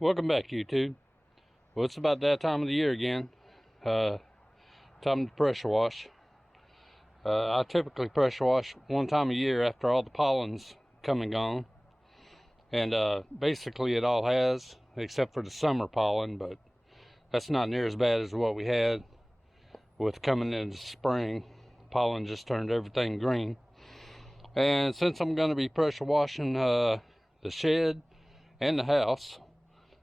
Welcome back, YouTube. Well, it's about that time of the year again. Time to pressure wash. I typically pressure wash one time a year after all the pollen's come and gone. And basically it all has, except for the summer pollen, but that's not near as bad as what we had with coming into spring. Pollen just turned everything green. And since I'm going to be pressure washing the shed and the house,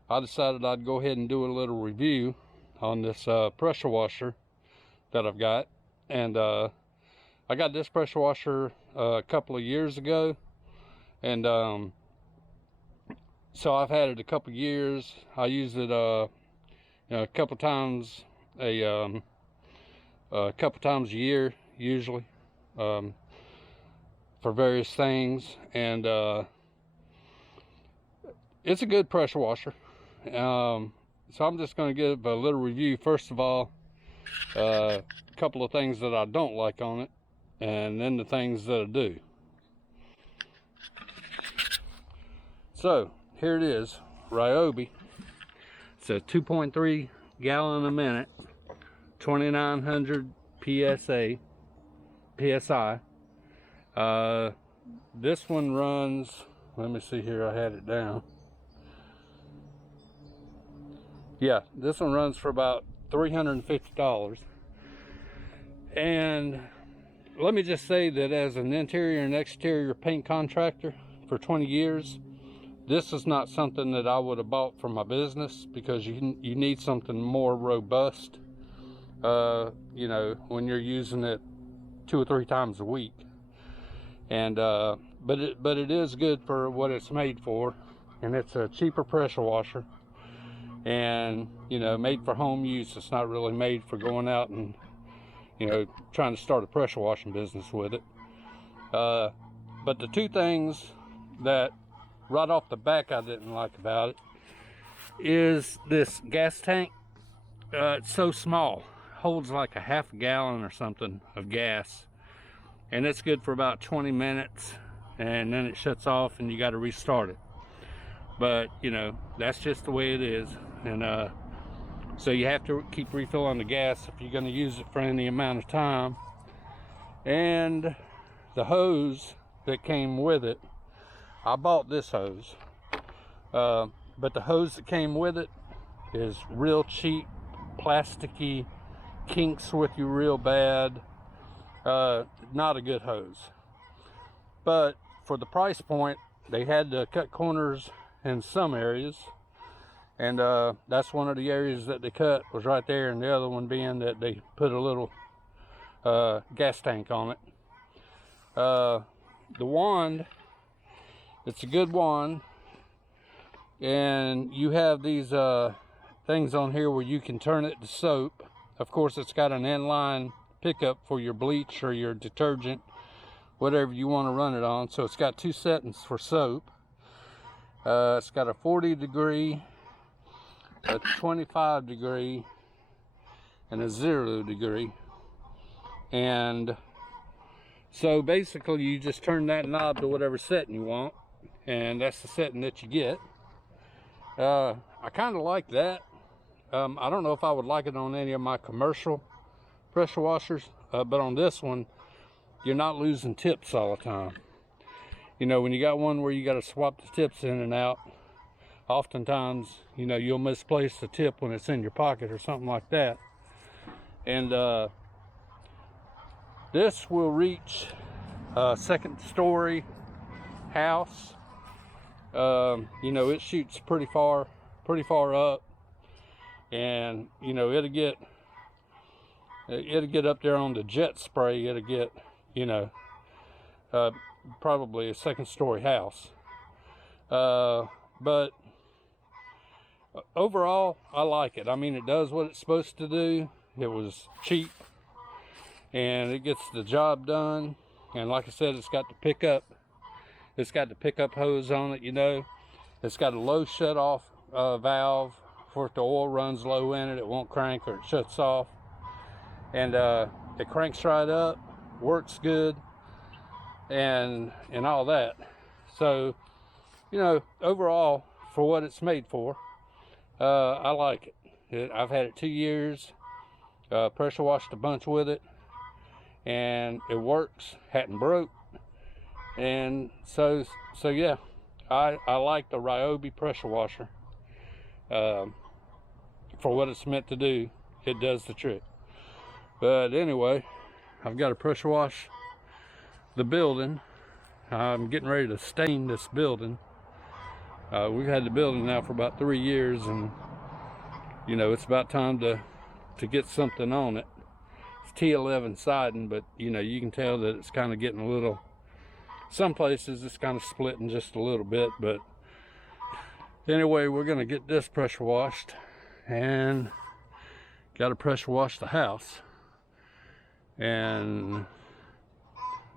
I decided I'd go ahead and do a little review on this pressure washer that I've got. And I got this pressure washer a couple of years ago, and so I've had it a couple of years. I use it a couple times a year usually, for various things, and it's a good pressure washer. So I'm just going to give a little review. First of all, a couple of things that I don't like on it, and then the things that I do. So here it is, RYOBI. It's a 2.3 gallon a minute, 2900 PSI. This one runs, let me see here, I had it down. Yeah, this one runs for about $350. And let me just say that as an interior and exterior paint contractor for 20 years, this is not something that I would have bought for my business, because you need something more robust, when you're using it 2 or 3 times a week. And but it is good for what it's made for, and it's a cheaper pressure washer, and made for home use. It's not really made for going out and trying to start a pressure washing business with it. But the two things that right off the back I didn't like about it is this gas tank. It's so small, holds like a half a gallon or something of gas, and it's good for about 20 minutes, and then it shuts off and you got to restart it. But that's just the way it is. And so you have to keep refilling the gas if you're going to use it for any amount of time. And the hose that came with it, I bought this hose, but the hose that came with it is real cheap, plasticky, kinks with you real bad. Not a good hose. But for the price point, they had to cut corners in some areas, and that's one of the areas that they cut, was right there, and the other one being that they put a little gas tank on it. The wand, it's a good wand, and you have these things on here where you can turn it to soap. Of course, it's got an inline pickup for your bleach or your detergent, whatever you want to run it on. So it's got 2 settings for soap. It's got a 40 degree, a 25 degree, and a 0 degree. And so basically you just turn that knob to whatever setting you want, and that's the setting that you get. I kind of like that. I don't know if I would like it on any of my commercial pressure washers, but on this one, you're not losing tips all the time. When you got one where you got to swap the tips in and out, oftentimes, you'll misplace the tip when it's in your pocket or something like that. And this will reach a 2nd story house. It shoots pretty far up, and it'll get up there on the jet spray. It'll get probably a 2nd story house. But overall, I like it. I mean, it does what it's supposed to do. It was cheap, and it gets the job done. And like I said, it's got the pickup hose on it. It's got a low shut off valve for if the oil runs low in it, it won't crank or it shuts off. And it cranks right up, works good, and all that. So overall, for what it's made for, I like it. I've had it 2 years. Pressure washed a bunch with it, and it works. Hadn't broke, and so yeah, I like the RYOBI pressure washer. For what it's meant to do, it does the trick. But anyway, I've got to pressure wash the building. I'm getting ready to stain this building. We've had the building now for about 3 years, and you know, it's about time to get something on it. It's T11 siding, but you know, you can tell that it's kind of getting a little, some places it's kind of splitting just a little bit. But anyway, we're gonna get this pressure washed, and got to pressure wash the house. And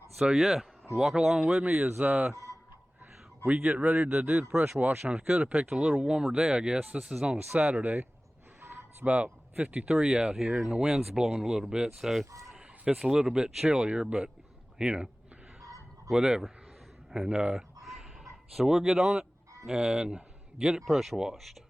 so yeah, walk along with me as we get ready to do the pressure wash. And I could have picked a little warmer day, I guess. This is on a Saturday. It's about 53 out here, and the wind's blowing a little bit, so it's a little bit chillier, but you know, whatever. And so we'll get on it and get it pressure washed.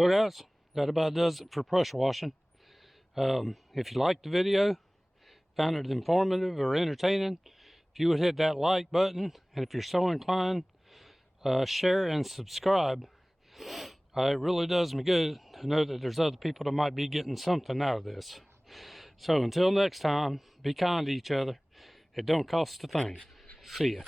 Well guys, that about does it for pressure washing. If you liked the video, found it informative or entertaining, if you would hit that like button, and if you're so inclined, share and subscribe. It really does me good to know that there's other people that might be getting something out of this. So until next time, be kind to each other. It don't cost a thing. See ya.